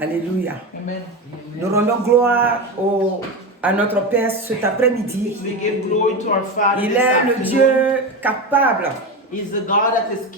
Alléluia. Amen. Nous rendons gloire à notre Père cet après-midi. We give glory to our Father Il this est le afternoon. Dieu capable He's the God that is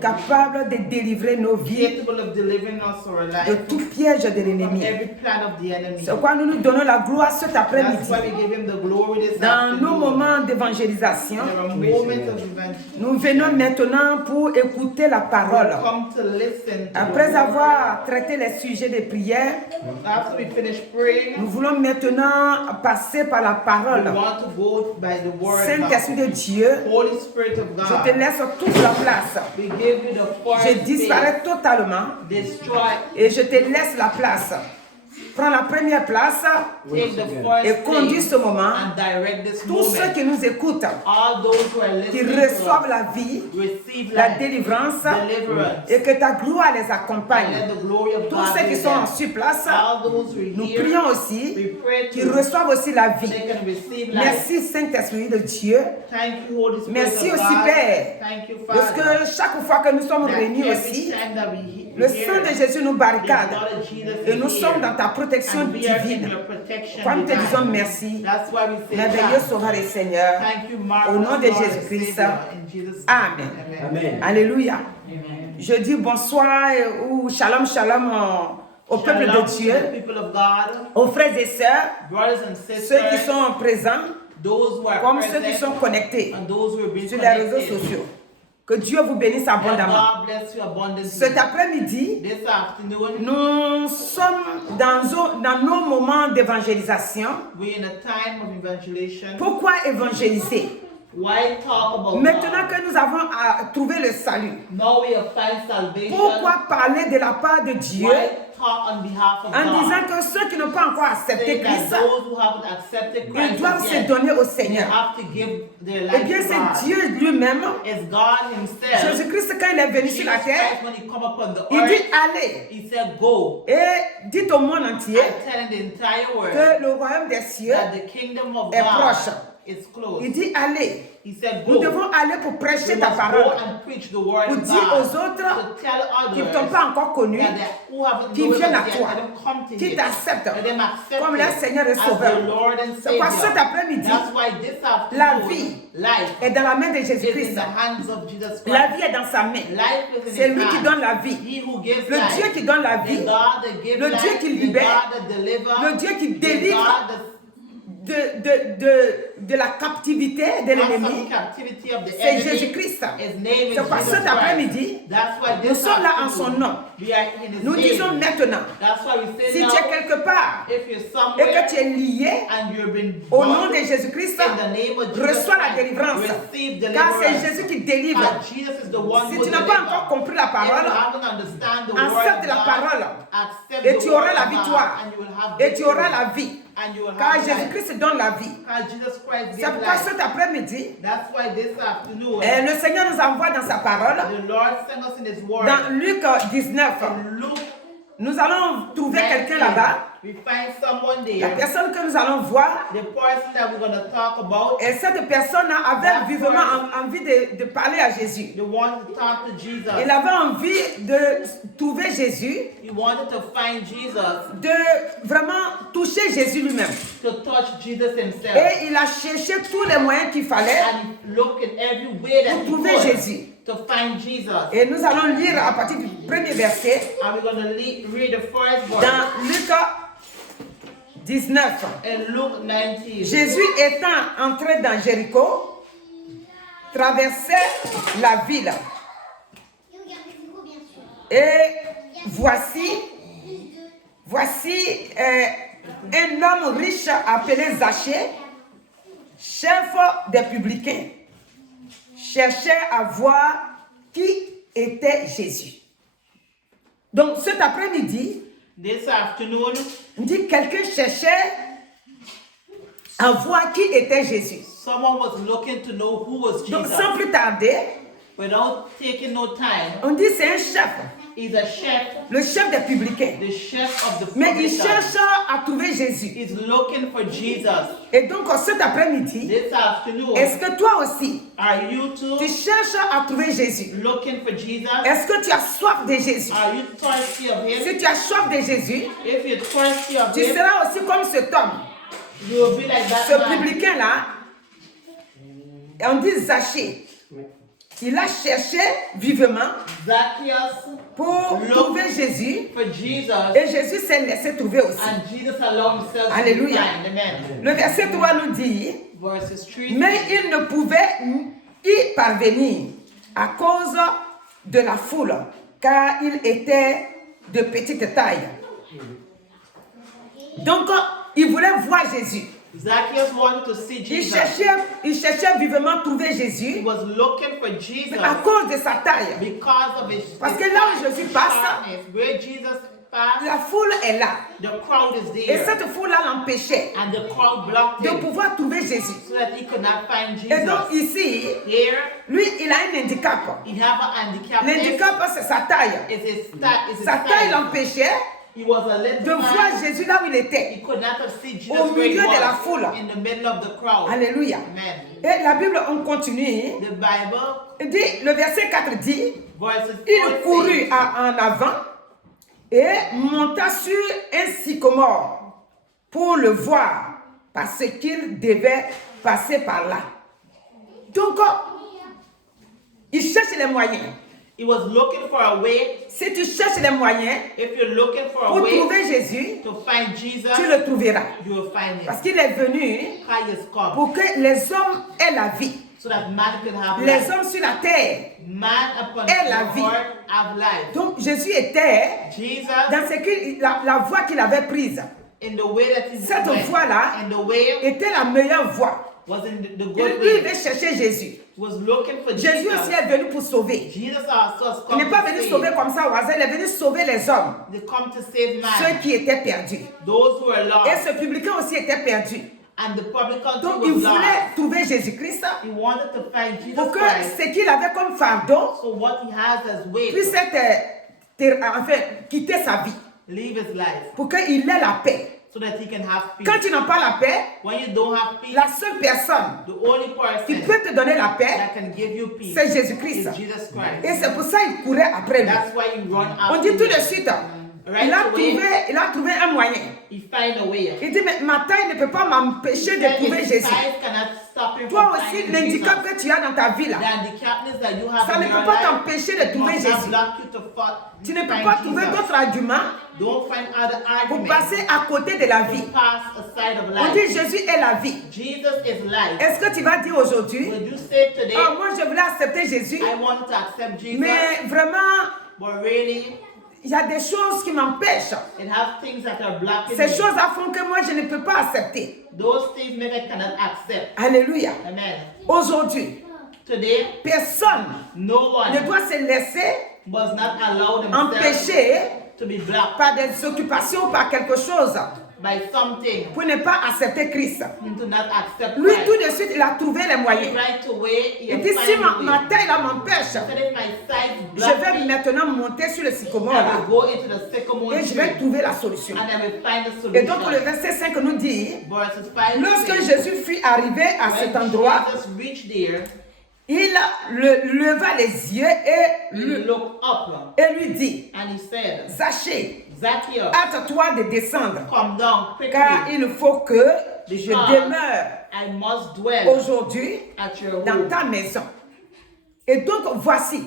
capable de délivrer nos vies capable of delivering us our de life tout piège de from l'ennemi. every plan of the enemy. C'est pourquoi nous nous donnons la gloire cet That's après-midi. why we give him the glory this Dans nos afternoon. moments d'évangélisation, There are moments of evangelism. nous venons maintenant pour écouter la parole. Come to listen to Après the avoir traité les sujets de prière, word. After we finish praying, nous voulons maintenant passer par la we parole. want to go by the word of Saint-Esprit God. de Dieu, Holy Spirit of je te God, laisse toute la place. we give you the Je first disparais totalement destroy, et je te laisse la place. Prends la première place take the et first conduis place ce moment. and direct this Tous ceux moment. qui nous écoutent, All those who are qui listening reçoivent to la vie, us, receive la life, délivrance deliverance, et que ta gloire les and accompagne. let the glory of Tous God ceux qui be sont there. sur place, All those who are nous here, prions aussi we pray qu'ils to reçoivent aussi la vie. they can receive life. Merci Saint-Esprit de Dieu. Thank you, Holy Spirit Merci of aussi God. Père. Thank you, Parce Father. que chaque fois que nous sommes That réunis every aussi, time that we le sang de hear, Jésus nous the barricade blood of Jesus et is nous here, sommes dans ta protection and we are in divine. your protection Quand nous te divine. disons merci, That's why we say merveilleux that. Sauveur et Seigneur, Thank you, au marvelous nom de Lord and Jésus-Christ, Savior, in Jesus' name. Amen. Amen. Alléluia. Amen. Je dis bonsoir ou shalom shalom au peuple de Shalom to Dieu, the people of God, aux frères et sœurs, brothers and ceux sisters, qui sont présents, those who are comme ceux qui sont present, connectés and those who are being sur les réseaux connected. sociaux. Que Dieu vous bénisse May abondamment. God bless you abundantly. Cet après-midi, This afternoon, nous sommes dans nos moments d'évangélisation. we're in a time of evangelization. Pourquoi évangéliser? Why talk about Maintenant God? que nous avons trouvé le salut, Now we have found salvation. pourquoi parler de la part de Dieu Why talk on behalf of en God? disant que ceux qui n'ont pas encore accepté Saying that Christ, those who haven't accepted ils Christ doivent as se yet, donner au they Seigneur? have to give their Eh life bien, to c'est God. Dieu lui-même, It's God Himself. Jésus-Christ, quand il est venu sur Jesus la terre, Christ, when He come upon the il dit earth, allez He said, "Go." et dites au monde entier And telling the entire world que le royaume des cieux that the kingdom of est God proche. is close. Il dit allez. He said, Nous "Go." devons aller pour We prêcher ta must go parole, and preach the word pour of dire God, aux autres to tell qui ne others t'ont pas encore connu, that who haven't qui known viennent à us yet, toi, let them come to qui Him, t'acceptent let them accept comme leur Him Seigneur et as Sauveur. their Lord and C'est pourquoi cet Savior. après-midi, That's why this la afternoon, vie life est dans la main de is in Jésus-Christ. the hands of Jesus La Christ. vie est dans sa main. Life is in C'est His lui qui hands. donne la vie. He who gives Le life. Dieu qui donne la vie. The God that gives Le life. Dieu qui The libère. God that delivers. Le Dieu qui The délivre God that de la captivité de l'ennemi. captivity of the C'est enemy. Jésus-Christ. His name is C'est pourquoi Jesus cet Christ. après-midi, That's why nous this sommes là en son afternoon, nom. we are in His Nous name. disons maintenant, That's why we say si now, tu es quelque part if you're et somewhere que tu es lié and you've been au nom bound de Jésus-Christ, in the name of Jesus reçois la Christ, délivrance. receive Car c'est deliverance. Jésus qui délivre. God, Jesus is the one Si who tu n'as pas encore delivers. compris la If you parole, haven't understand the accepte word la of parole God, accept et the tu word auras la of God, victoire and you will have et tu auras victory, la vie. and you will Car have life. Jésus-Christ donne la vie. Because Jesus Christ C'est gives pourquoi life. cet après-midi, That's why this afternoon, le Seigneur nous envoie dans sa parole, the Lord sent us in His word. dans Luc 19. In Luke, Nous allons trouver quelqu'un là-bas. we find someone La there. personne que nous allons voir, The person that we're going to talk about, et cette personne avait vivement envie de parler à Jésus. the one to talk to Jesus. Il avait envie de trouver Jésus, He wanted to find Jesus, de vraiment toucher Jésus lui-même. to touch Jesus himself. Et il a cherché tous les moyens qu'il fallait And he looked in every way that pour he trouver could Jésus. to find Jesus. Et nous allons lire à partir du premier verset And we're going to read the first verse dans Luc 19. in Luke 19. Jésus étant entré dans Jéricho, traversait la ville. Et voici un homme riche appelé Zachée, chef des publicains, cherchait à voir qui était Jésus. Donc cet après-midi, This afternoon, on dit quelqu'un cherchait à voir qui était Jésus. someone was looking to know who was Donc Jesus. sans plus tarder, Without taking no time, on dit c'est un chef. He's a chef, le chef des publicains. the chef of the Mais il publicans. cherche à trouver Jésus. He's looking for Jesus. Et donc cet après-midi, This afternoon, est-ce que toi aussi, are you too tu cherches à trouver Jésus? looking for Jesus? Est-ce que tu as soif de Jésus? Are you thirsty of Him? Si tu as soif de Jésus, If you're thirsty of tu Him, seras aussi comme cet homme. you will be like Ce that man. publicain-là, on dit Zachée. Il a cherché vivement Zacchaeus pour trouver Jésus. for Jesus, Et Jésus s'est laissé trouver aussi. and Jesus allowed Himself to be Alléluia. blind. Amen. Le verset 3 nous dit, Verses 3. mais il ne pouvait y parvenir à cause de la foule, car il était de petite taille. Donc, il voulait voir Jésus. Zacchaeus wanted to see Il Jesus. cherchait vivement trouver He Jésus was looking for Jesus à cause de sa taille. because of his Parce que là où Jésus passe, shortness. Where Jesus passed, la foule est là. the crowd is Et there. cette foule-là l'empêchait And the crowd blocked de him pouvoir trouver Jésus. so that he could not find Et donc Jesus. ici, Here, lui, il a un handicap. he have an handicap. L'handicap, c'est sa taille. Is his Sa taille size. l'empêchait He was a little de voir man. Jésus là où il était. He could not have seen Jesus Au where he milieu de la was, foule. in the middle of the crowd. Alléluia. Amen. Et la Bible, on continue. The Bible, Il dit, le verset 4 dit, verses 4 il courut says, en avant et monta sur un sycomore pour le voir parce qu'il devait passer par là. Donc, il cherche les moyens. he was looking for a way. Si tu cherches les moyens If you're looking for a pour way trouver Jésus, to find Jesus, tu le trouveras. you will find him. Parce qu'il est venu He has come pour que les hommes aient la vie. so that man could have Les life. hommes sur la terre. Man upon Et la the vie. earth have life. Donc Jésus était Jesus, dans la voie qu'il avait prise. in the way that he Cette went, voie-là and the way était la meilleure voie. was in the Il good lui way. devait chercher Jésus. He was looking for Jésus aussi Jesus. est venu pour sauver. Jesus also has Il come n'est pas to venu save. sauver comme ça au hasard, il est venu sauver les hommes, They come to save ceux man. qui étaient perdus. Those who are Et lost. ce publicain aussi était perdu. And the publican Donc too il was lost. voulait trouver Jésus-Christ He wanted to find Jesus pour que Christ. ce qu'il avait comme fardeau So what he has as weight, puisse quitter sa vie. live his life. Pour qu'il ait la paix. So that he can have peace. Quand tu n'as pas la paix, When you don't have peace, la seule personne the only qui person peut te donner la paix, that can give you peace c'est is Jésus-Christ. Jesus Christ. Et c'est pour ça qu'il courait après lui. That's why you run On after dit tout him. de suite, Right il a away, trouvé un moyen. he find a way. Il dit, mais ma taille ne peut pas m'empêcher de trouver His Jésus. size cannot stop him Toi from aussi, finding l'handicap Jesus. que tu as dans ta vie là, The handicapness that you have ça in ne your peut pas life t'empêcher de trouver must not Jésus. block you to Tu ne peux find pas trouver Jesus. d'autres arguments Don't find other pour arguments passer à côté de la vie. to pass aside of On dit life. Jésus est la vie. Jesus is life. Est-ce que tu vas dire aujourd'hui, Would you say today, oh, moi je voulais accepter Jésus, I want to accept Jesus, mais vraiment, but really, il y a des choses qui m'empêchent. it have things that are blocking Ces me. choses-là font que moi je ne peux pas accepter. Those things make I cannot accept. Alléluia. Amen. Aujourd'hui, Today, personne no one ne doit se laisser must not allow themselves empêcher to be blocked par des occupations, par quelque chose, by something pour ne pas accepter Christ. and to not accept Lui, Christ. tout de suite, il a trouvé les moyens. Right away, you Il dit, find si a way. ma taille là m'empêche, So if my size je block vais me, maintenant monter sur le sycomore I là will go into the sycamore et je vais tree trouver la solution. and I will find a Et donc solution. le verset 5 nous dit, Verses 5 lorsque says, Jésus fut arrivé à cet when endroit, Jesus reached there, il leva les yeux he looked up et lui dit, and he said, Zachée, Zacchaeus, hâte-toi de descendre, come down quickly. car il faut que je demeure I must dwell aujourd'hui at your dans home. ta maison. Et donc voici,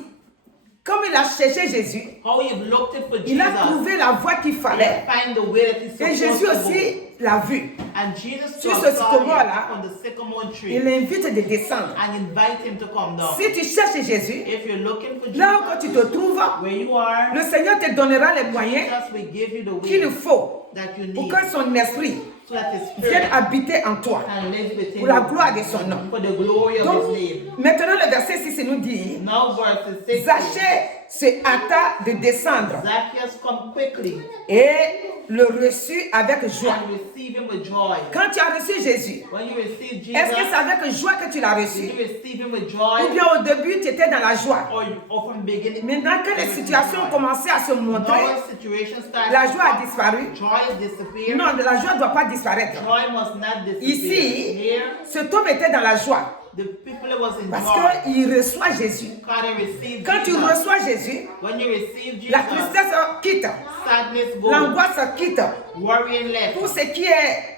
comme il a cherché Jésus, How you've looked for il a Jesus, trouvé la voie qu'il fallait. find the way that he's Et supposed Jésus to go. aussi l'a vu. And Jesus Sur saw ce him sycomore-là, on the sycamore tree Il l'invite de descendre. and invite him to come down. Si tu cherches Jésus, If you're looking for là où Jesus, tu te trouves, where you are, le Seigneur te donnera les moyens Jesus will give you the qu'il way faut that you pour need que son esprit so that his vienne spirit habiter en toi can live within pour la you gloire de son nom. for the glory of Donc, his name. maintenant le verset 6 nous dit, Now verses 6 says, Zachée se hâta de descendre Zacchaeus come quickly et le reçu avec joie. and receive him with joy. Quand tu as reçu Jésus, When you receive Jesus, est-ce que c'est avec joie que tu l'as did reçu? you receive him with Ou joy? bien au début, tu étais dans la joie. Or from the beginning? Maintenant que les situations ont commencé à se Now montrer, when situation starts la to joie a come, disparu. joy disappears. Non, la joie ne doit pas disparaître. Joy must not disappear. Ici, Here, cet homme était dans la joie the people was in parce joy. qu'il reçoit Jésus. God had received Quand tu Jesus. reçois Jésus, When you receive Jesus, la tristesse quitte, sadness goes, l'angoisse quitte, worrying left. tout ce qui est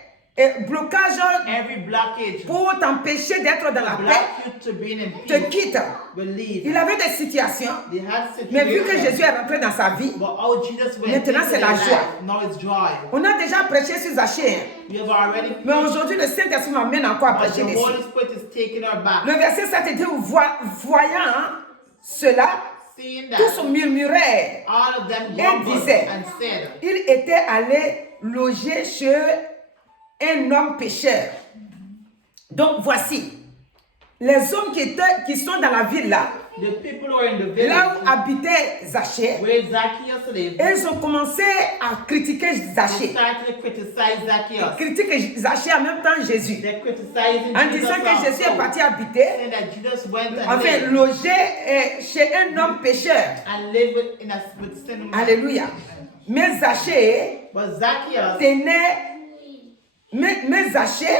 blocage Every blockage pour t'empêcher d'être dans la paix block you to being in te peace. quitte. Believe. Il avait des situations, They had mais vu que situations, Jésus est rentré dans sa vie, but how Jesus went Maintenant, into c'est their la life, joie. now it's joy. on a déjà prêché sur Zachée, hein. We have already Mais preached, aujourd'hui, le Saint-Esprit m'amène encore à but prêcher the dessus. Holy Spirit is taking her back. Le verset 7 dit, voyant cela, Seeing tous that, murmuraient. all of them Et grumbled disait, and said, il était allé loger chez un homme pécheur. Donc voici, les hommes qui sont dans la ville là, the people who are in the village là où habitait Zachée, where Zacchaeus lived, ils ont commencé à critiquer they Zachée. started to criticize Zacchaeus. Critiquer Zachée en même temps Jésus. They're criticizing En Jesus disant que Jésus est also, parti habiter, saying that Jesus went and enfin lived loger chez un homme pécheur. and lived with sin. Alléluia. Mais Zachée But Zacchaeus, mais Zachée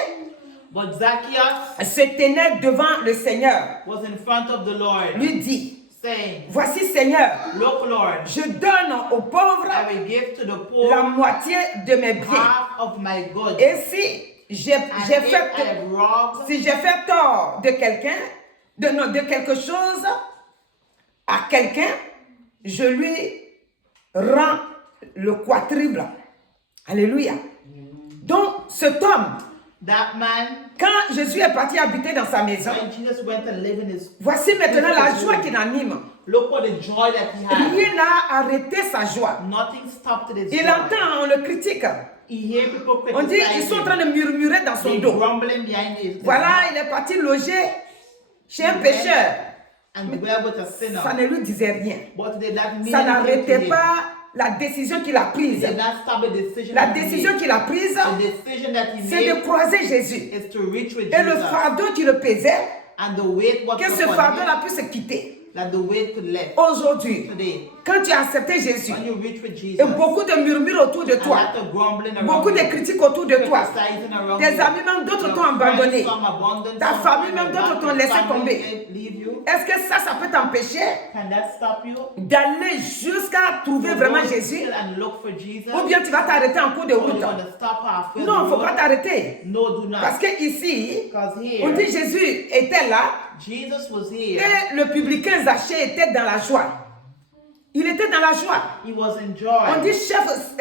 se tenait devant le Seigneur, was in front of the Lord, lui dit, saying, voici Seigneur, look, Lord, je donne aux pauvres I will give to the la poor moitié de mes biens. half of my goods. Et si j'ai And if I have robbed si j'ai fait tort de quelqu'un, de quelque chose à quelqu'un, je lui rends le quadruple. Alléluia. Donc, cet homme, that man, quand Jésus est parti habiter dans sa maison, when Jesus went and lived in his, voici maintenant la joie qui l'anime. look what the joy that he had. Rien n'a arrêté sa joie. Nothing stopped his Il joy. entend, on le critique. He hear people On dit, ils criticizing. sont en train de murmurer dans son They dos. grumbling behind his Voilà, il est parti loger chez un pécheur. and dwell with a Ça sinner. ne lui disait rien. But they did not mean Ça anything to n'arrêtait him. pas la décision qu'il a prise. They did not stop the decision La that he décision made. qu'il a prise, The decision that he c'est de made croiser Jésus. is to reach with Et le Jesus. fardeau qui le pesait, And the weight was que ce upon fardeau-là him, puisse se quitter. that the weight could lift. Aujourd'hui, Today, quand tu as accepté Jésus, when you reach with Jesus, et beaucoup de murmures autour de a toi, lot of grumbling around beaucoup de you, critiques autour de toi, criticizing around tes you, amis, même d'autres your t'ont friends, abandonné. some abandoned, Ta some famille, turned même their d'autres back, t'ont your laissé family tomber. didn't leave you. Est-ce que ça peut t'empêcher Can that stop you? d'aller jusqu'à trouver To vraiment go Jésus? still and look for Jesus? Ou bien tu vas t'arrêter en cours de Or route? you're going to stop halfway on Non, il ne the faut pas road? t'arrêter. No, do not. Parce que ici, Because on dit here, Jésus était là Jesus was here. et le publicain Zachée était dans la joie. Il était dans la joie. He was in On dit joy. chef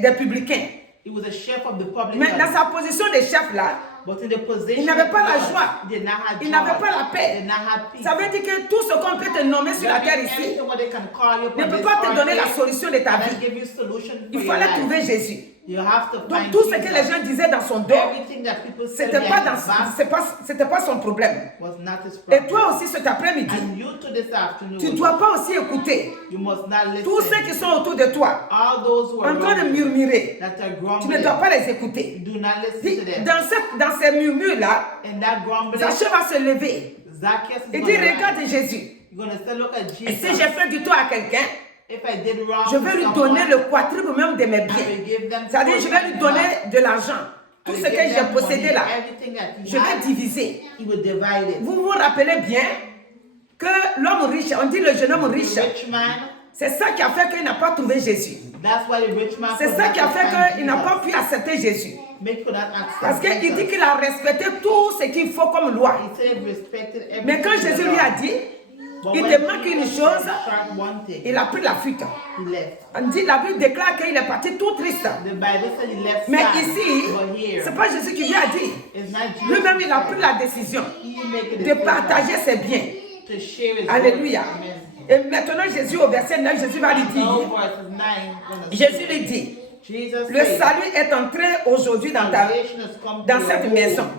des publicains. He was a chef of the public. Mais dans sa position de chef là, But in the position il n'avait that pas he la was, joie. he did not have Il joy. n'avait pas la He paix. did not have peace. Ça veut dire que tout ce qu'on peut te nommer sur la That terre means ici anything what they can call you ne upon peut this pas te earth donner la place solution de ta cannot vie. give you solution for Il your fallait life. trouver Jésus. You have to Donc find tout ce que les Jesus. gens disaient dans son dos, Everything that people said c'était pas behind his dans, back c'était pas son problème. was not his Et problem. toi aussi cet après-midi, And you to this afternoon, tu ne dois pas aussi écouter you must not listen. tous ceux qui sont autour de toi All those who are en train de around you murmurer. that are Tu ne grumbling, dois pas les écouter. do not listen Dis, to them. dans ces murmures-là, And that grumbling, Zachée va se lever Zacchaeus is et going dit, to regarde Jésus. You're going to say, look at Et si Jesus. j'ai fait du tort à quelqu'un, If I did wrong je to vais lui someone, donner le quadruple même de mes I will biens. give them C'est-à-dire, je vais lui donner de l'argent. I Tout will ce que give j'ai them possédé money, là, everything that he je vais had, diviser. he will divide it. Vous vous rappelez bien que l'homme riche, on dit le jeune homme The riche, rich man, c'est ça qui a fait qu'il n'a pas trouvé Jésus. that's why the rich man C'est could ça not qui a fait find qu'il n'a Jesus. pas pu accepter Jésus. Make could not accept Parce qu'il Jesus. dit qu'il a respecté tout ce qu'il faut comme loi. He said he respected everything. Mais quand in the Jésus law. lui a dit, But il when te manque Jesus une said chose, sharp one thing, il a pris la fuite. he left. On dit, la Bible déclare qu'il est parti tout triste. The Bible said he left Mais sad, ici, but here, c'est pas Jésus qui lui a dit. it's not Jesus Lui-même, who il a said, pris la décision he make a de decision partager ses biens. to share his Alléluia. goods. Amen. Et maintenant, Jésus, au verset 9, Jésus va lui Now, dire, verses 9, gonna Jésus say, lui dit, Jesus le said, salut est entré aujourd'hui dans salvation has come to cette your maison. home,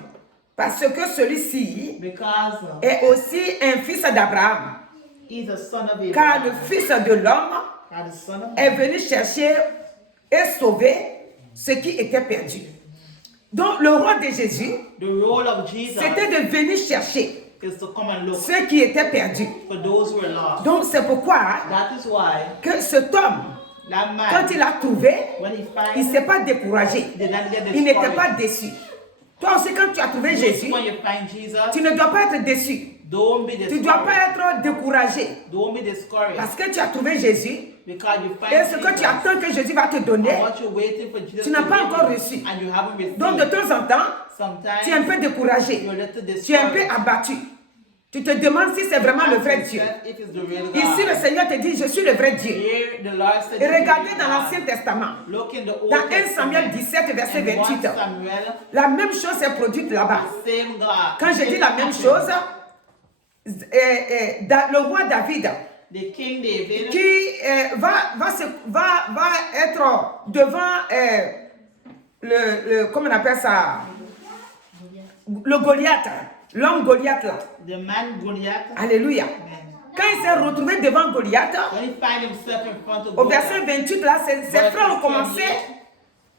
Parce que celui-ci because est aussi un fils d'Abraham. he's a son of Car Abraham. le Fils de l'homme God, the son of est venu chercher et sauver ce qui était perdu. Donc le rôle de Jésus, The role of Jesus c'était de venir chercher is to come and look ceux qui étaient perdus. for those who are lost. Donc c'est pourquoi That is why que cet homme, that quand man, il a trouvé, when he il ne finds, s'est pas découragé. did not get Il n'était pas discouraged. déçu. Toi aussi, quand tu as trouvé Jésus, When you find Jesus, tu ne dois pas être déçu. don't be Tu ne dois pas discouraged. être découragé. Don't be discouraged. Parce que tu as trouvé Jésus Because you find et ce que tu Jesus, attends que Jésus va te donner, and what you're waiting for Jesus tu n'as to pas give encore you, reçu. and you haven't received. Donc de temps en temps, Sometimes tu es un peu découragé. you're a little Tu es un peu discouraged. abattu. Tu te demandes si c'est vraiment le vrai Dieu. If it's the real God. Ici, le Seigneur te dit, je suis le vrai Dieu. Here, the Lord said, Et regardez "You dans are l'Ancien Testament, Look in the Old dans 1 Testament, Samuel 17, verset and 28, 1 Samuel, la même chose s'est produite là-bas. the same God. Quand je dis la même chose, le roi David, The King David, qui va être devant comment on appelle ça, le Goliath, l'homme Goliath là. the man Goliath, Alléluia. Quand il s'est retrouvé devant Goliath, when he find himself in front of au verset Goliath, 28 là, ses frères ont commencé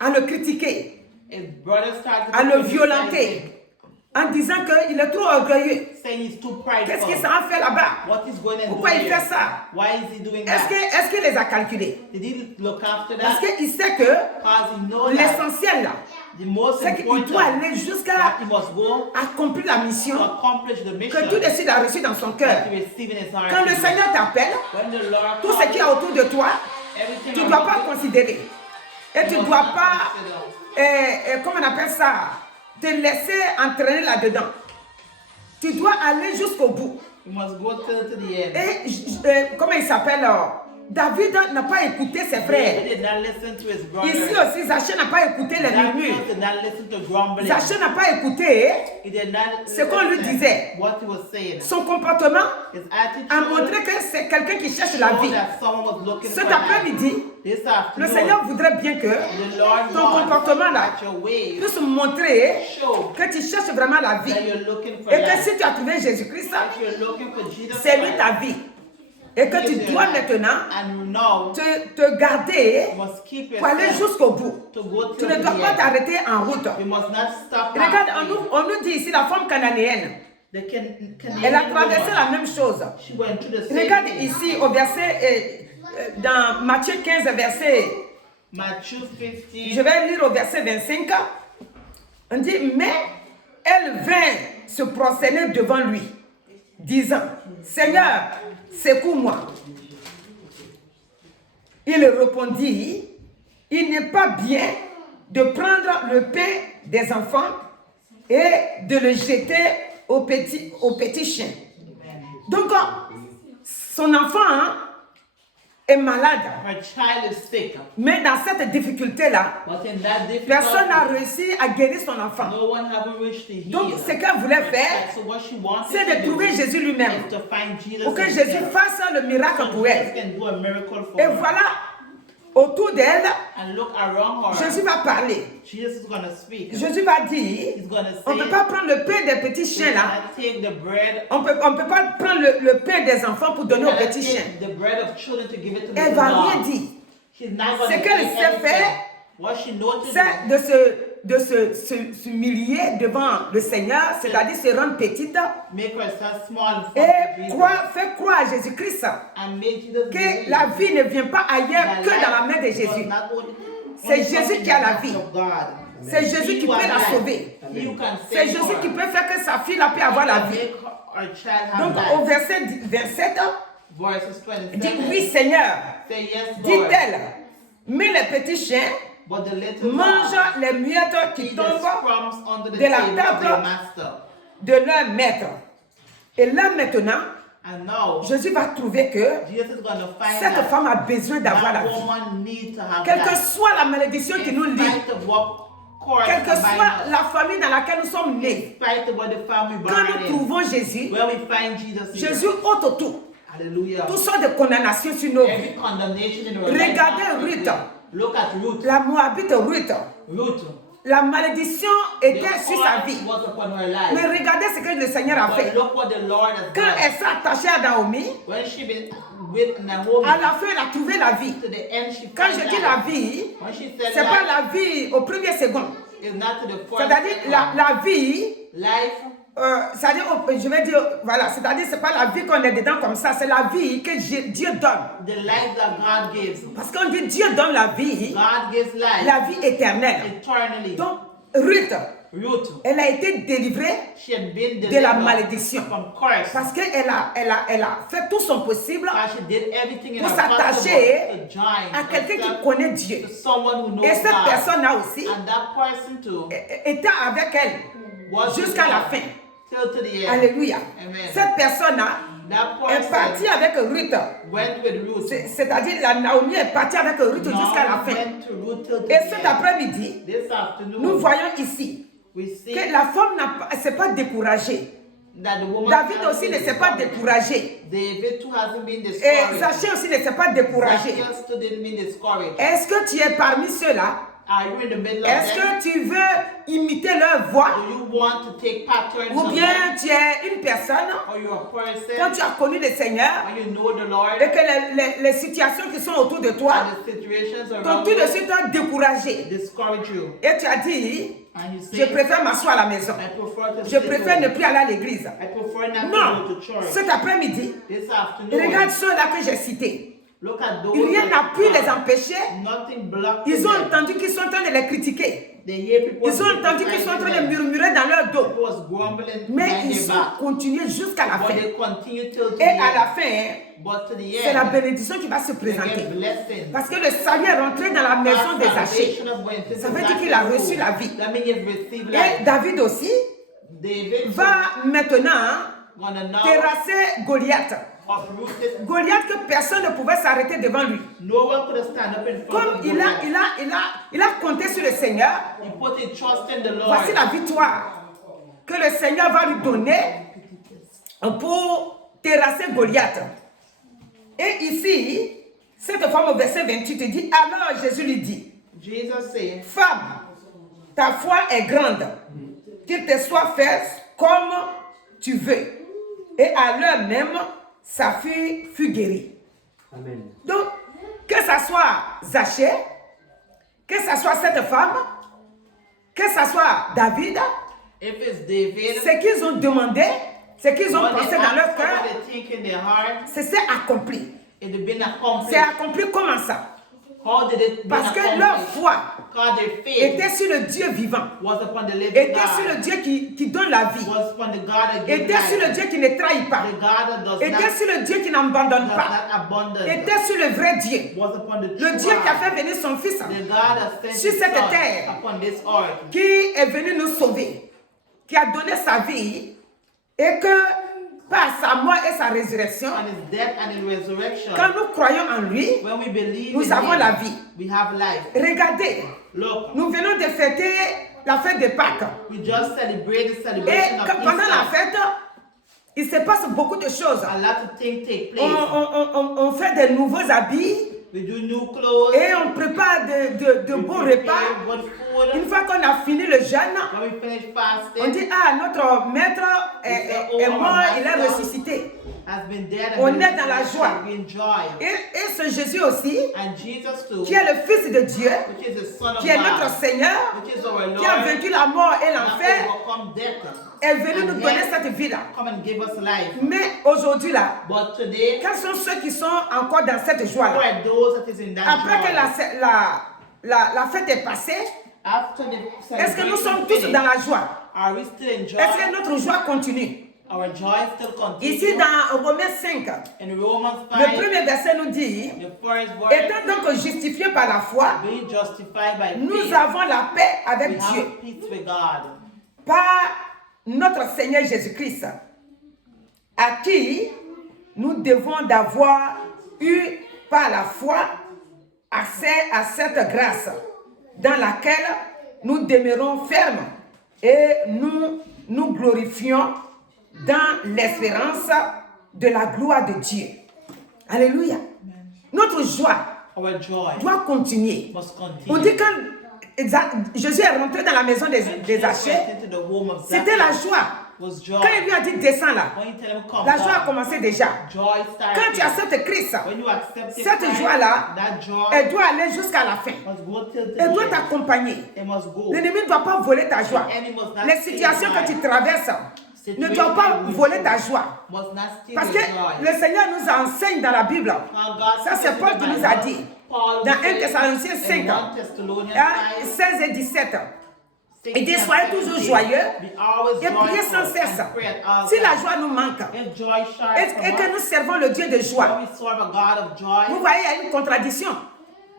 à le critiquer, his brother started à to le criticize violenter, en disant qu'il est trop orgueilleux. him, saying he's too Qu'est-ce qu'il prideful. s'en fait là-bas? What is going on Pourquoi il here? fait ça? Why is he doing Est-ce that? qu'il les a calculés? Did he look after Parce that? qu'il sait que Because he knows that l'essentiel là, the most c'est qu'il important doit aller jusqu'à that he must go accomplir la mission to accomplish the mission que tout de suite a reçu dans son cœur. that he received in his heart. Quand le Seigneur t'appelle, When the Lord tout ce qu'il y a autour de toi, everything tu ne dois around pas you, considérer. Et tu you ne must dois not pas, consider. comment on appelle ça, te laisser entraîner là-dedans. Tu dois aller jusqu'au bout. You must go to the end. Et comment il s'appelle? David n'a pas écouté ses David frères. did not listen to his brother. Ici aussi, Zachée n'a pas écouté les murmures. David did not listen to grumbling. Zachée n'a pas écouté He did not ce qu'on lui listen disait. what he was saying. son comportement, His attitude a montré que c'est quelqu'un qui cherche la showed vie. that someone was looking Cet for life. après-midi, This le afternoon, Seigneur voudrait bien que the Lord ton wants comportement là that your ways puisse montrer show que tu cherches vraiment la vie. that you're looking for Et que life. si tu as trouvé Jésus-Christ, If you're looking for Jesus c'est lui Christ, ta vie. Et que tu he is your dois life. maintenant And now, te garder you must keep pour aller yourself jusqu'au bout. to go Tu to ne the dois pas end. t'arrêter en route. You must not stop. Regarde, halfway. on nous dit ici la femme cananéenne. The Canadian Elle a traversé woman, la même chose. she went through the same Regarde thing. ici au verset, dans Matthieu 15, verset, Matthew je 15, vais lire au verset 25. On dit, mais elle vint se prosterner devant lui, disant, Seigneur, secours-moi. Il répondit, il n'est pas bien de prendre le pain des enfants et de le jeter aux petits chiens. Donc, son enfant est malade. her child is sick. Mais dans cette difficulté-là, But in that personne n'a difficulty, réussi à guérir son enfant. no one haven't reached to heal. Donc, ce qu'elle voulait faire, So what she wanted c'est to de do trouver Jésus lui-même. is to find Jesus Pour que himself. Jésus fasse le miracle So pour Jesus elle. can do a miracle for Et her. voilà, autour d'elle, And look around her. Jésus va parler. Jesus is going to speak. Jésus va dire, He's going to on ne say, peut pas prendre le pain des petits "You chiens là. cannot take the bread. On peut pas prendre le pain des enfants pour donner You aux cannot petits chiens. take the bread of children to give it to Elle the va rien dog." dire. She's not going Ce to qu'elle say sait anything. faire, What she knows to c'est do, de s'humilier devant le Seigneur, c'est-à-dire se rendre petite make herself small in front et of Jesus. faire croire à Jésus-Christ And make Jesus que believe la vie ne vient pas ailleurs that que life dans la main de does Jésus. not only- C'est only Jésus come in qui a the la hands vie. of God. C'est Jésus qui He peut who has la life. sauver. He who can C'est save Jésus her. qui peut faire que sa fille là peut avoir la He can vie. make her child have Donc life. au verset 27, Verses il dit 27. oui Seigneur, Say yes, Lord. dit-elle, mais les petits chiens But the little mangent dog les miettes qui eat the tombent crumbs under the de la table of table. their master. de leur maître. Et là maintenant, And now, Jésus va trouver que Jesus is going to find cette that femme a besoin d'avoir la that vie. woman needs to have Quelle que life. soit la malédiction qui nous In lie, spite of what course quelle que combine soit us, la famille dans laquelle nous sommes in nés, spite of what the family quand born nous in, trouvons Jésus, where we find Jesus here. Jésus ôte tout. Hallelujah. Toutes sortes de condamnations sur nos vies. Every condemnation in our life. Regardez Ruth, Look at Ruth. la Moabite Ruth. Ruth. La malédiction The était sur sa curse vie. was upon her life. Mais regardez ce que le Seigneur a But fait. look what the Lord has Quand done. elle s'est attachée à Naomi, When she with Naomi. À la fin, elle a trouvé la vie. To the end, she Quand found je dis life. la vie, When she said c'est pas life, la vie au premier second. it's not to the first C'est-à-dire second. la vie, Life, c'est-à-dire, je vais dire, voilà, c'est-à-dire c'est pas la vie qu'on est dedans comme ça, c'est la vie que Dieu donne. the life that God gives. Parce qu'on dit Dieu donne la vie, God gives life la vie éternelle. eternally. Donc, Ruth, Ruth, elle a été délivrée she had been de la delivered malédiction. from curse. Parce qu'elle a fait tout son possible Because she did everything in pour her s'attacher possible to join à quelqu'un qui herself connaît Dieu. to someone who knows Et cette God. personne-là aussi And that person too était avec elle was with jusqu'à la God fin. till to the end. Alléluia. Amen. Cette personne-là That est partie person avec Ruth. went with Ruth. C'est-à-dire la Naomi est partie avec Ruth jusqu'à la Naomi fin. went to Ruth till to Et the cet end. après-midi, This afternoon, nous voyons ici we see que la femme ne s'est pas découragée. that the woman David hasn't aussi been ne s'est pas discouraged. découragé. David too hasn't been Et discouraged. Zachée aussi ne s'est pas découragé. Zacchaeus too didn't be discouraged. Est-ce que tu es parmi ceux-là? Are you in the middle of Est-ce them? que tu veux imiter leur voix? Do you want to take patterns Ou of them? bien tu es une personne, Or you're a person quand tu as connu le Seigneur, when you know the Lord et que les situations qui sont autour de toi and the situations t'ont around tout de you suite découragé. discourage you. Et tu as dit, And you je say, préfère m'asseoir à la maison. I prefer to Je sit préfère ne home. plus aller à l'église. I prefer not Non, to go to church. cet après-midi, This afternoon, regarde ceux-là que j'ai cités. look at those Rien n'a that pu les are empêcher. nothing blocked Ils ont them. entendu qu'ils sont en train de les critiquer. They hear people Ils ont entendu qu'ils sont en train de criticizing them. murmurer dans leur dos. People was grumbling Mais behind ils their sont back. continués jusqu'à la But fin. they continue till to the Et à la end. fin, But to the c'est la end, bénédiction qui va se they présenter. get blessing. Parce que le salut est rentré dans la maison des Zachée. Ça veut dire qu'il a reçu la vie. That means you've received Et life. David aussi David va maintenant gonna now terrasser Goliath. uproot it. Goliath que personne ne pouvait s'arrêter devant lui. No one could stand up in front Comme of il Goliath. a compté sur le Seigneur, He put his trust in the Lord. voici la victoire que le Seigneur va lui donner pour terrasser Goliath. Et ici, cette femme au verset 28 dit, alors Jésus lui dit, Jesus said, femme, ta foi est grande, qu'il te soit fait comme tu veux. Et à l'heure même, sa fille fut guérie. Amen. Donc, que ce soit Zachée, que ce soit cette femme, que ce soit David, if it's David, ce qu'ils ont demandé, ce qu'ils ont what pensé they dans leur asked, cœur, what they think in their heart, c'est accompli. it had been C'est accomplished. accompli comment ça? How did it be Parce que leur accomplished? foi God, their faith était sur le Dieu vivant, was upon the living était sur le God, Dieu qui donne la vie, was upon the God that gives était sur le life, Dieu qui ne trahit pas, the God that does était not, sur le Dieu qui n'abandonne does pas, not abandon, était sur le vrai Dieu, was upon the le true Dieu qui a God, fait venir son Fils, the God that sent sur his cette Son terre, upon this earth, qui est venu nous sauver, qui a donné sa vie, et que par sa mort et sa résurrection, and his death and his resurrection, quand nous croyons en lui, when we believe nous in avons him, la vie. we have life. Regardez, Look, nous venons de fêter la fête de Pâques. we just celebrated the Et celebration of pendant la Easter. fête, il se passe beaucoup de choses. A lot of things take On, place. on fait de nouveaux habits We do new clothes, et on prépare de we beaux prepare repas. good Une food. fois qu'on a fini le jeûne, When we finish on fasting, dit, ah, notre maître est mort, il est ressuscité. has been dead On and est dans la joie. we enjoy. Et ce Jésus aussi, And Jesus too, qui est le Fils de Dieu, which is the Son of qui est notre God, Seigneur, which is our qui a Lord, vaincu la mort et and l'enfer, has overcome death, est venu nous and donner yet cette vie-là. come and give us life. Mais aujourd'hui là, But today, quels sont ceux qui sont encore dans cette who joie-là? are those that is in that Après que joy? la fête est passée, After the est-ce que nous celebration sommes tous finished, dans la joie? are we still in joy? Est-ce que notre joie continue? Our joy still continues. Ici dans Romains 5, In Romans le 5, premier verset nous dit, the first verse, étant donc justifiés par la foi, be justified by nous faith. avons la paix avec We Dieu have peace with God. par notre Seigneur Jésus-Christ, à qui nous devons d'avoir eu par la foi accès à cette grâce dans laquelle nous demeurons fermes et nous glorifions dans l'espérance de la gloire de Dieu. Alléluia. Notre joie Our joy doit continuer. must continue. On dit quand Jésus est rentré dans la maison des Zachée, Into the home of c'était la Zacchaeus. joie. was joy. quand il lui a dit descends là, When you tell him come la joie a down, commencé déjà. joy Quand started. tu acceptes Christ, When you accept cette Christ, joie-là, that joy elle doit aller jusqu'à la fin. must go till the Elle doit end. t'accompagner. It must go. L'ennemi ne doit pas voler ta joie. The enemy must not Les steal situations joy. que tu traverses ne doivent pas voler ta joie. Must not steal Parce the que joy. le Seigneur nous enseigne dans la Bible. Now God Ça, c'est says in Paul the qui nous Bible, a dit. Paul Dans says 1 Thessaloniciens 5, in 1 Thessalonians 16 et 17. 5, Il dit, 16 soyez and toujours 17, joyeux be always et priez sans joyful cesse. and pray at all Si la times. joie nous manque If joy shines et from que nous us, servons le Dieu de joie, when we serve a God of joy, vous voyez, il y a une contradiction.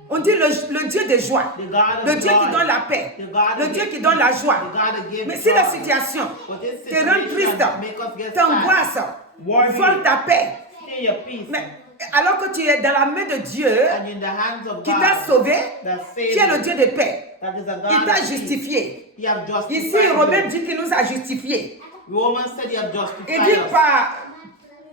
On dit le Dieu de joie, the God of le Dieu joy, qui donne la paix, the God le that Dieu gives qui donne la peace, joie. the God that gives Mais si la joy. situation But this te rend situation triste, make us get t'angoisse, Worry. vole ta paix, Steal your peace. mais alors que tu es dans la main de Dieu And in the hands of qui God, t'a sauvé, that qui est saves le you, Dieu de paix, that is a God il t'a of peace. justifié. He have justified Ici, you. Romain dit qu'il nous a justifiés. Romans said he have Il justified dit us.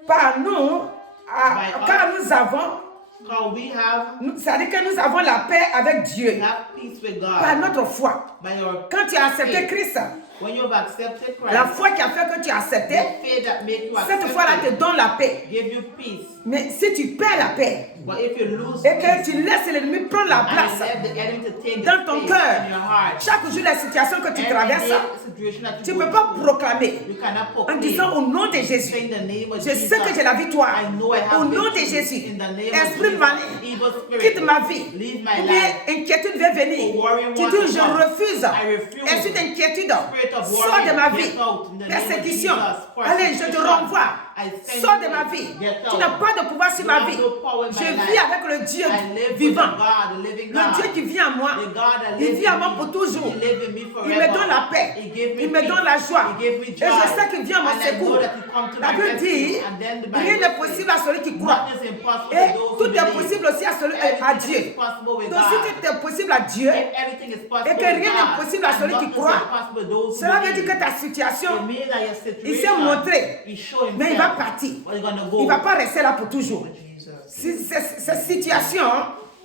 par nous, By car us. nous avons, Because we have c'est-à-dire que nous avons la paix avec Dieu peace with par God. notre foi. By your Quand tu as accepté faith. Christ, When you have accepted Christ, la foi qui a fait que tu as accepté, the faith that make you cette accept foi-là te it, donne la paix. give you peace. Mais si tu perds la paix But if you lose et que peace, tu laisses l'ennemi prendre la and place let the enemy to take dans the ton space cœur, in your heart, chaque jour les situations que tu every traverses, day, situation that tu you ne go peux pas through, proclamer you cannot en proclaim. disant au nom de Jésus, Say the name of je Jesus. sais que j'ai la victoire. I know I have Au nom de victory. Jésus, In the name esprit of malin, Jesus, evil spirit, quitte ma vie. leave my Ou bien life. inquiétude va venir. For worry Tu one dis, to je one. refuse. I refuse. Esprit d'inquiétude, Spirit of sors worry, de ma get vie. out in the name of Persécution, Jesus. allez, je te Persecution, renvoie. I send Sors you de ma out. vie. Get Tu out. n'as pas de pouvoir sur You ma have vie. no power in my Je life. vis avec le Dieu I live with vivant. the God, the living Le God. Dieu qui vit en moi, The God that il lives vit en in moi me. pour toujours. He lives in me Il forever. me donne la paix. He gave me Il me peace. donne la joie. He gave me Et joy. je sais qu'il vient à mon And I know secours. that he come to La my Bible dit, rescue. And then the Bible rien n'est says, possible à celui qui croit. nothing is impossible Et to those who tout est believe. possible aussi à Everything Dieu. is possible with Donc si God. tout est possible à Dieu, If everything is possible et que with rien God, n'est possible à and celui qui nothing is croit, impossible to those who cela veut dire believe. que ta It situation, means that your il s'est situation, montré, he show himself, mais il va partir. but he's gonna go. Il ne va pas rester là pour toujours. Jesus. Cette situation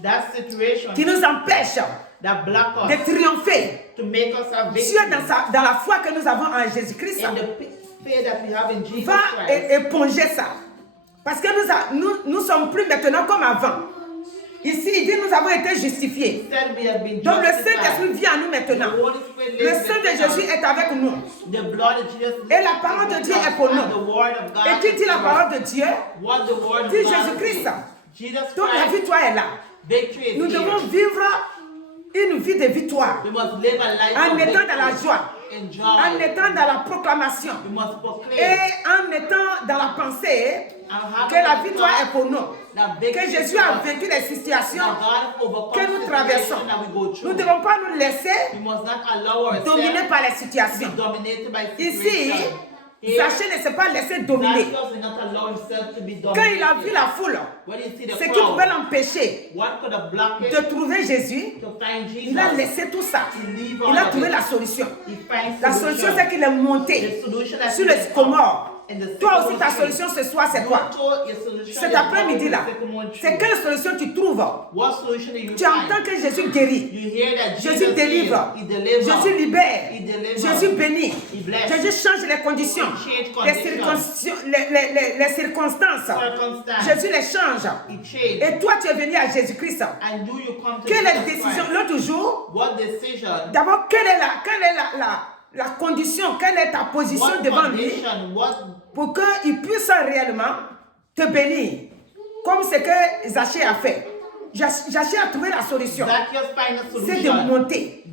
That situation qui nous empêche that block us de triompher, to make us have Dieu victory dans la foi que nous avons en Jésus-Christ, in the faith that we have in Jesus va Christ. éponger ça. Parce que nous sommes plus maintenant comme avant. Ici, il dit nous avons été justifiés. Said we have been Donc le justified. Saint-Esprit vient à nous maintenant. The Holy Spirit Le lives sang de within Jésus us. est avec nous. The blood of Jesus Et la parole de is Dieu with est us, pour and nous. the word of God Et qui dit is la for us. parole de Dieu? What the word of Dit God Jésus-Christ. says. Jesus Donc la Christ, victoire est là. victory is Nous here. devons vivre une vie de victoire. We must live a life En of étant victory. dans la joie. In joy. En étant dans la proclamation. We must proclaim. Et en étant dans la pensée que la victoire est pour nous. Que Jésus a vaincu les situations que nous traversons. Nous ne devons pas nous laisser dominer par les situations. Ici, Zachée ne s'est pas laissé dominer. Quand il a vu la foule, ce qui pouvait l'empêcher de trouver Jésus, il a laissé tout ça. Il a trouvé la solution. La solution, c'est qu'il est monté sur le sycomore. Toi aussi, ta solution ce soir, c'est quoi? Cet après-midi-là, c'est quelle solution tu trouves? Tu entends que Jésus guérit, Jésus délivre, Jésus libère, Jésus bénit, Jésus change les conditions, les circonstances. Jésus les change. Et toi, tu es venu à Jésus-Christ. Quelle est la décision? L'autre jour, d'abord, quelle est la condition, quelle est ta position devant lui pour qu'il puisse réellement te bénir, comme ce que Zachée a fait. Zachée a trouvé la solution. C'est de monter.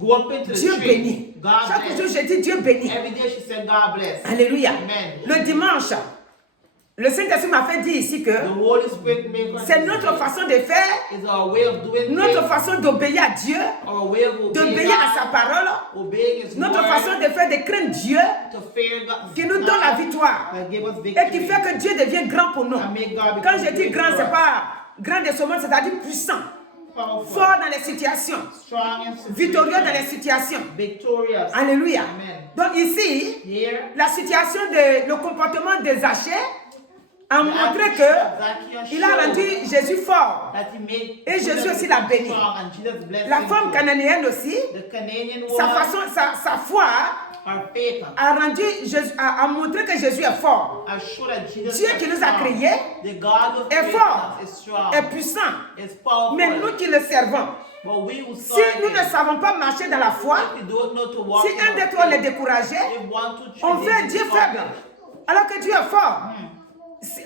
Dieu bénit. Chaque jour, je dis Dieu bénit. Alléluia. Le dimanche, le Saint-Esprit m'a fait dire ici que c'est notre façon de faire, notre façon d'obéir à Dieu, d'obéir à sa parole, notre façon de faire, de craindre Dieu, qui nous donne la victoire et qui fait que Dieu devient grand pour nous. Quand je dis grand, ce n'est pas grand de ce monde, c'est-à-dire puissant, fort dans les situations, victorieux dans les situations. Alléluia. Donc ici, la situation, le comportement de Zachée a montré qu'il a rendu Jésus fort. Et Jésus aussi l'a béni. La femme cananéenne aussi, sa foi our faith a rendu Jésus, a montré que Jésus est fort. has shown that Jesus Dieu is qui nous a strong. créés The God who est created fort, us is strong, est puissant. is powerful. Mais nous qui le servons, But we who si serve nous ne him, savons pas marcher dans la foi, if we don't know to walk si in un our d'être on est faith, découragé, if one to on choose fait is Dieu faible. discouraged, Alors que Dieu est fort.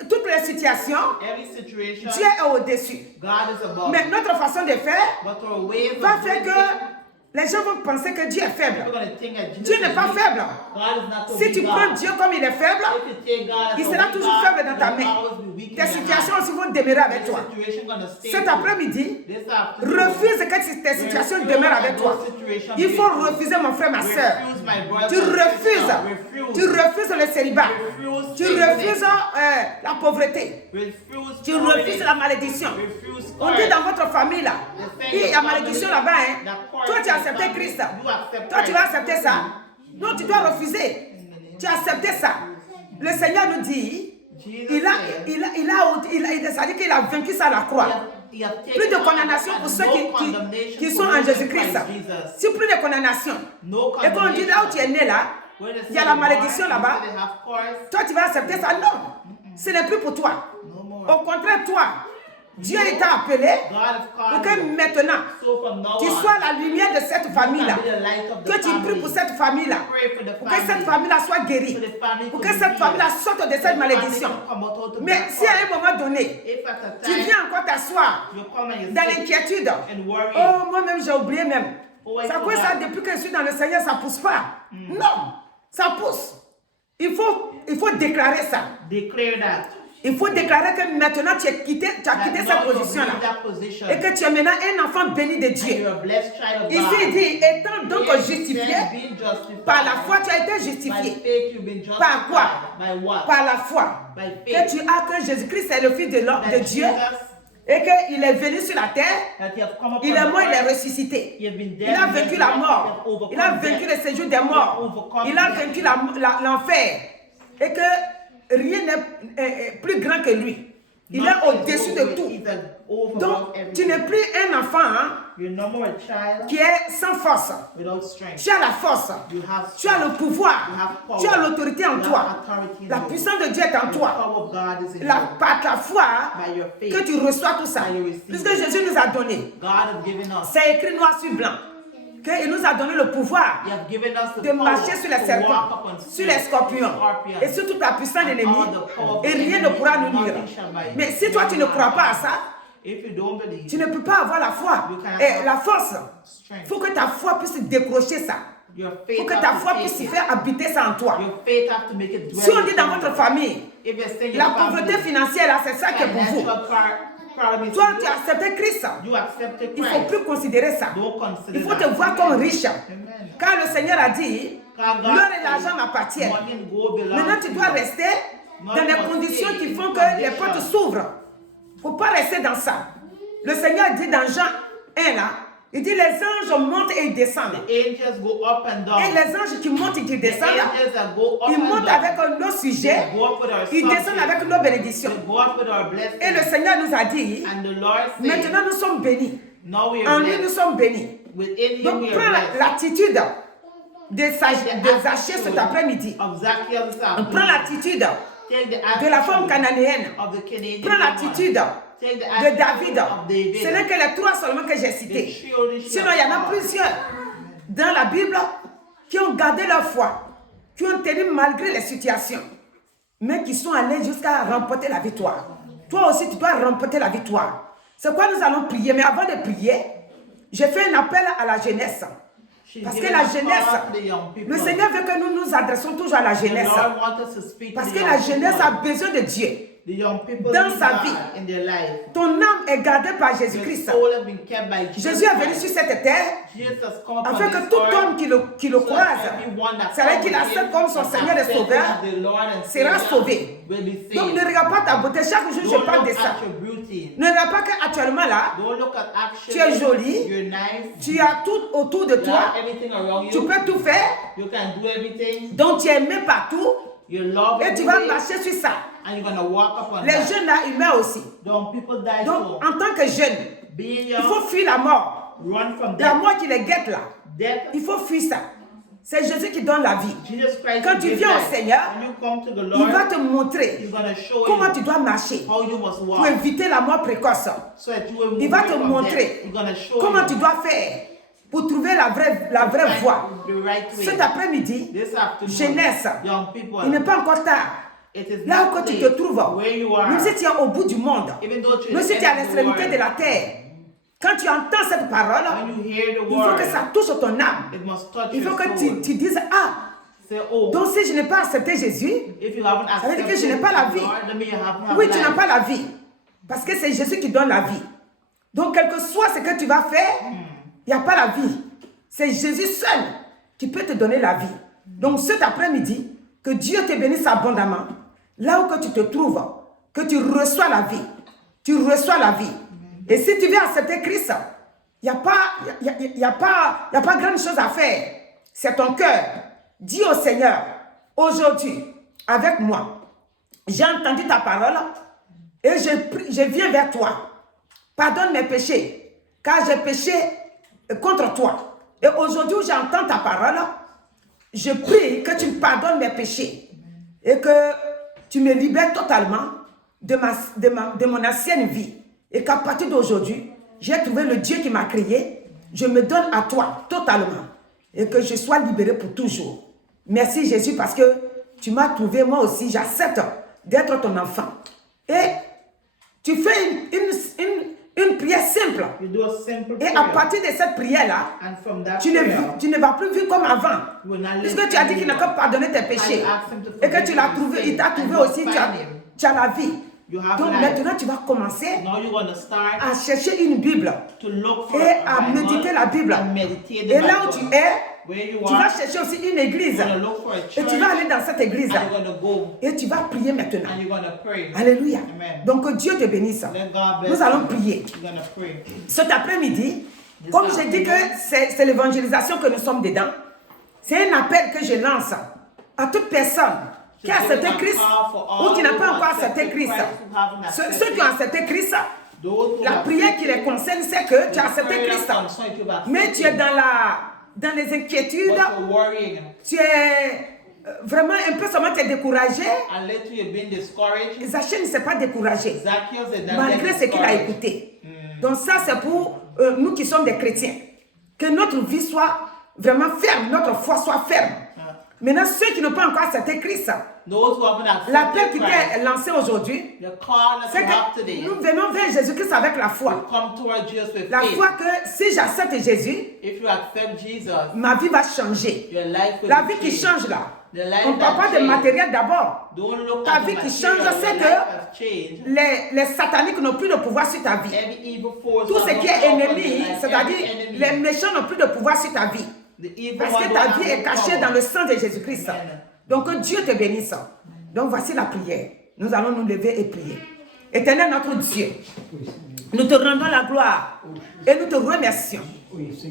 Toutes les situations, every situation, Dieu est au-dessus. God is above. Mais notre façon de faire But our ways va of faire doing que it, les gens vont penser que Dieu est faible. we're going to think that Jesus Dieu n'est is pas weak. faible. God is not so Si weak tu God. prends Dieu comme il est faible, If you take God as il a sera weak toujours God, faible dans ta he'll main. always be weak in Tes your situations hand. aussi vont demeurer avec This toi. situation gonna stay Cet with you. après-midi, This afternoon, refuse que tes situations demeurent avec toi. Il faut refuser, mon frère, ma soeur. refuse my brother Tu and refuses. sister. Refuse. Tu refuses le célibat. Refuse Tu singleness. refuses la pauvreté. Refuse Tu poverty. refuses la malédiction. Refuse On dit curse. dans votre famille là, il y a malédiction là-bas. Hein. Toi, tu as accepté Christ. Toi, tu vas accepter ça. Non, tu dois refuser. Tu as accepté ça. Le Seigneur nous dit, c'est-à-dire qu'il a vaincu ça à la croix. Plus de condamnation pour ceux qui sont en Jésus-Christ. Si plus de condamnation. Et quand on dit là où tu es né là, il y a la malédiction là-bas. Toi, tu vas accepter ça? Non. Ce n'est plus pour toi. Au contraire, toi, Dieu t'a appelé pour que maintenant, tu sois la lumière de cette famille-là. Que tu pries pour cette famille-là. Pour que cette famille-là soit guérie. Pour que cette famille-là sorte de cette malédiction. Mais si à un moment donné, tu viens encore t'asseoir dans l'inquiétude. Oh, moi-même, j'ai oublié même. Ça quoi ça, depuis que je suis dans le Seigneur, ça ne pousse pas. Non, ça pousse. Il faut déclarer ça. Declare that. Il faut déclarer que maintenant tu as quitté cette position-là. Et que tu es maintenant un enfant béni de Dieu. Ici, il dit, étant donc justifié, par la foi, tu as été justifié. Par quoi? Par la foi. Que tu as que Jésus-Christ est le Fils de Dieu. Et qu'il est venu sur la terre, il est mort, il est ressuscité. Il a vaincu la mort. Il a vaincu le séjour des morts. Il a vaincu l'enfer. Et que rien n'est plus grand que lui. Il est au-dessus de tout. Donc, tu n'es plus un enfant qui est sans force. Tu as la force. Tu as le pouvoir. Tu as l'autorité en toi. La puissance de Dieu est en toi. Par ta foi que tu reçois tout ça. Puisque Jésus nous a donné. C'est écrit noir sur blanc. Il nous a donné le pouvoir de marcher sur les serpents, sur les scorpions et sur toute la puissance de l'ennemi. Et rien ne pourra nous nuire. Mais si toi tu ne crois pas à ça, tu ne peux pas avoir la foi et la force. Il faut que ta foi puisse décrocher ça. Il faut que ta foi puisse faire habiter ça en toi. Si on dit dans votre famille, la pauvreté financière, là, c'est ça qui est pour vous. Toi, tu as accepté Christ. Il ne faut plus considérer ça. Il faut te voir comme riche. Car le Seigneur a dit, l'or et l'argent m'appartiennent. Maintenant, tu dois rester dans les conditions qui font que les portes s'ouvrent. Il ne faut pas rester dans ça. Le Seigneur dit dans Jean 1, là, il dit les anges montent et ils descendent. Et les anges qui montent et qui descendent, ils montent avec nos sujets, ils descendent avec nos bénédictions. Et le Seigneur nous a dit, maintenant nous sommes bénis. En lui nous sommes bénis. Donc prends l'attitude de Zachée cet après-midi. Prends l'attitude de la femme cananéenne. Prends l'attitude de David. Ce n'est que les trois seulement que j'ai cités. Sinon, il y en a plusieurs dans la Bible qui ont gardé leur foi, qui ont tenu malgré les situations, mais qui sont allés jusqu'à remporter la victoire. Toi aussi, tu dois remporter la victoire. C'est quoi nous allons prier? Mais avant de prier, j'ai fait un appel à la jeunesse. Parce que la jeunesse, le Seigneur veut que nous nous adressons toujours à la jeunesse. Parce que la jeunesse a besoin de Dieu. Dans sa vie, ton âme est gardée par Jésus-Christ. Jésus est venu sur cette terre afin que tout homme qui le croise, c'est-à-dire qu'il accepte comme son Seigneur et Sauveur, sera sauvé. Donc ne regarde pas ta beauté. Chaque jour je parle de ça. Ne regarde pas qu'actuellement là, tu es jolie, tu as tout autour de toi, tu peux tout faire, donc tu es aimé partout et tu vas marcher sur ça. Les jeunes là, ils meurent aussi. Donc, en tant que jeune, il faut fuir la mort. La mort qui les guette là. Il faut fuir ça. C'est Jésus qui donne la vie. Jesus Christ Quand tu gives viens au life. Seigneur, When you come to the il Lord, va te montrer He's going to show comment you tu dois marcher how you must pour walk éviter la mort précoce. so that you will move Il va away te from montrer death. He's going to show comment you tu dois faire pour trouver la vraie find voie. the right way. Cet après-midi, This afternoon, jeunesse, young people, il n'est pas encore tard. it is Là not où tu te late trouves, where you are. même si tu es au bout du monde, Even though you're même si at tu es à the end of the l'extrémité world, de la terre, quand tu entends cette parole, when you hear the il faut word, que ça touche ton âme. it must touch Il faut your que soul. tu dises, ah, Say, oh, donc si je n'ai pas accepté Jésus, if you haven't ça veut dire accepted que je n'ai pas la the vie. Lord, that means you haven't Oui, tu n'as life. pas la vie. Parce que c'est Jésus qui donne la vie. Donc, quel que soit ce que tu vas faire, il n'y a pas la vie. C'est Jésus seul qui peut te donner la vie. Donc, cet après-midi, que Dieu te bénisse abondamment. Là où que tu te trouves, que tu reçois la vie. Tu reçois la vie. Et si tu veux accepter Christ, il n'y a pas grande chose à faire. C'est ton cœur. Dis au Seigneur, aujourd'hui, avec moi, j'ai entendu ta parole et je viens vers toi. Pardonne mes péchés, car j'ai péché contre toi. Et aujourd'hui où j'entends ta parole, je prie que tu me pardonnes mes péchés et que tu me libères totalement de mon ancienne vie. Et qu'à partir d'aujourd'hui, j'ai trouvé le Dieu qui m'a créé. Je me donne à toi totalement et que je sois libéré pour toujours. Merci Jésus parce que tu m'as trouvé, moi aussi, j'accepte d'être ton enfant. Et tu fais une prière simple. You do a simple Et prayer. à partir de cette prière-là, And from that tu prayer, ne vas plus vivre comme avant. you will not live Puisque tu as dit qu'il n'a anymore. qu'à pardonner tes péchés. And ask him to Et que forgive tu l'as your trouvé, sins il t'a and trouvé you'll aussi, find him. tu as la vie. You have Donc life. maintenant, tu vas commencer Now you're going to start à chercher une Bible to look for et a à Bible méditer la Bible. and meditate the Et là où Bible. tu es, Where you tu are, vas chercher aussi une église. you're going to look for a Et church tu vas aller dans cette église. and you're going to go Et tu vas prier maintenant. and you're going to pray. Alléluia. Amen. Donc que Dieu te bénisse. Let God bless Nous allons you. prier. You're going to pray. Cet après-midi, comme j'ai dit que c'est l'évangélisation que nous sommes dedans, c'est un appel que je lance à toute personne qui a accepté Christ ou qui n'a pas encore accepté Christ. Ceux qui ont accepté Christ, la prière qui les concerne, c'est que tu as accepté Christ. Mais tu es dans les inquiétudes, tu es vraiment un peu seulement tu es découragé. Zachée ne s'est pas découragé malgré ce qu'il a écouté. Donc ça c'est pour nous qui sommes des chrétiens. Que notre vie soit vraiment ferme, notre foi soit ferme. Maintenant ceux qui n'ont pas encore accepté Christ, l'appel qui t'est lancé aujourd'hui, c'est que nous venons vers Jésus-Christ avec la foi. La foi que si j'accepte Jésus, ma vie va changer. La vie qui change là. On ne parle pas de matériel d'abord. Ta vie qui change, c'est que les sataniques n'ont plus de pouvoir sur ta vie. Tout ce qui est ennemi, c'est-à-dire les méchants n'ont plus de pouvoir sur ta vie. Parce que ta vie est cachée dans le sang de Jésus-Christ. Donc que Dieu te bénisse. Donc voici la prière. Nous allons nous lever et prier. Éternel notre Dieu, nous te rendons la gloire et nous te remercions.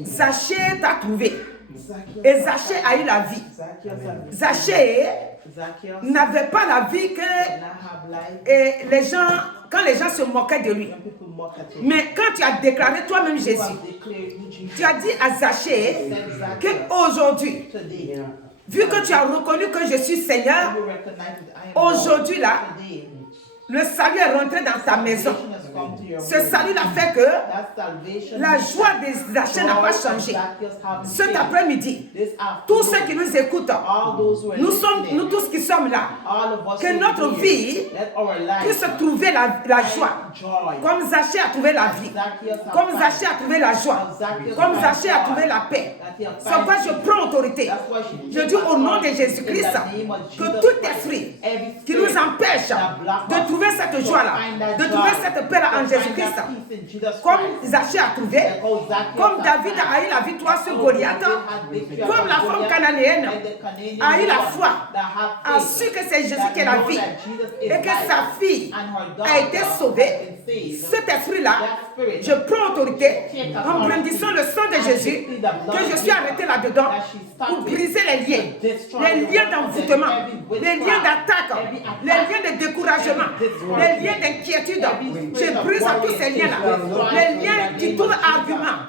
Zachée t'a trouvé. Et Zachée a eu la vie. Zachée n'avait pas la vie que et quand les gens se moquaient de lui. Mais quand tu as déclaré toi-même Jésus, tu as dit à Zachée qu'aujourd'hui, vu que tu as reconnu que je suis Seigneur, aujourd'hui là, le salut est rentré dans ta maison. Ce salut a fait que la joie des Zachée n'a pas changé. Cet après-midi, tous ceux qui nous écoutent, nous tous qui sommes là, que notre vie puisse trouver la joie. Comme Zachée a trouvé la vie. Comme Zachée a trouvé la joie. Comme Zachée a trouvé la paix. C'est pourquoi je prends autorité. Je dis au nom de Jésus-Christ que tout esprit qui nous empêche de trouver cette joie-là, de trouver cette paix-là en Jésus-Christ, comme Zachée a trouvé, comme David a eu la victoire sur Goliath, comme la femme cananéenne a eu la foi, a su que c'est Jésus qui est la vie et que sa fille a été sauvée. cet esprit-là, je prends autorité en brandissant le sang de Jésus, que je suis arrêté là-dedans pour briser les liens d'envoûtement, les liens d'attaque, les liens de découragement, les liens d'inquiétude. Je brise à tous ces liens-là, les liens qui tournent argument,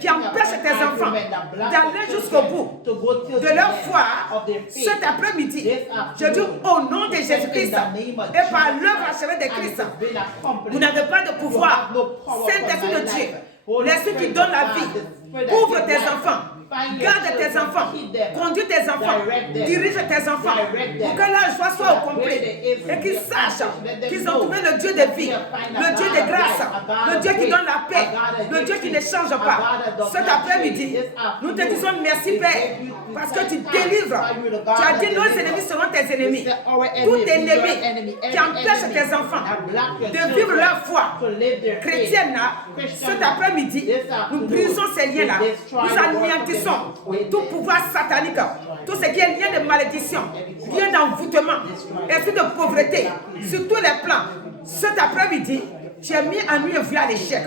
qui empêchent tes enfants d'aller jusqu'au bout de leur foi. Cet après-midi, je dis au nom de Jésus-Christ et par l'œuvre achevée de Christ, vous n'avez pas de pouvoir. Saint-Esprit de Dieu, l'esprit qui donne la vie, ouvre tes enfants, garde tes enfants, conduis tes enfants, dirige tes enfants, pour que leur joie soit au complet et qu'ils sachent qu'ils ont trouvé le Dieu de vie, le Dieu de grâce, le Dieu qui donne la paix, le Dieu qui ne change pas. Cet après-midi, nous te disons merci Père, parce que tu délivres. Tu as dit nos ennemis seront tes ennemis. Tout ennemi qui empêche tes enfants de vivre leur foi chrétienne, cet après-midi, nous brisons ces liens-là. Nous anéantissons tout pouvoir satanique, tout ce qui est lien de malédiction, lien d'envoûtement, esprit de pauvreté, sur tous les plans. Cet après-midi, tu as mis en lui via l'échec.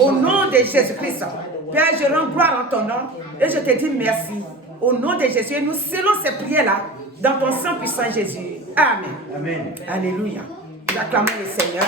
Au nom de Jésus-Christ, Père, je rends gloire en ton nom et je te dis merci. Au nom de Jésus, et nous scellons ces prières-là dans ton sang puissant Jésus. Amen. Amen. Alléluia. Nous acclamons le Seigneur.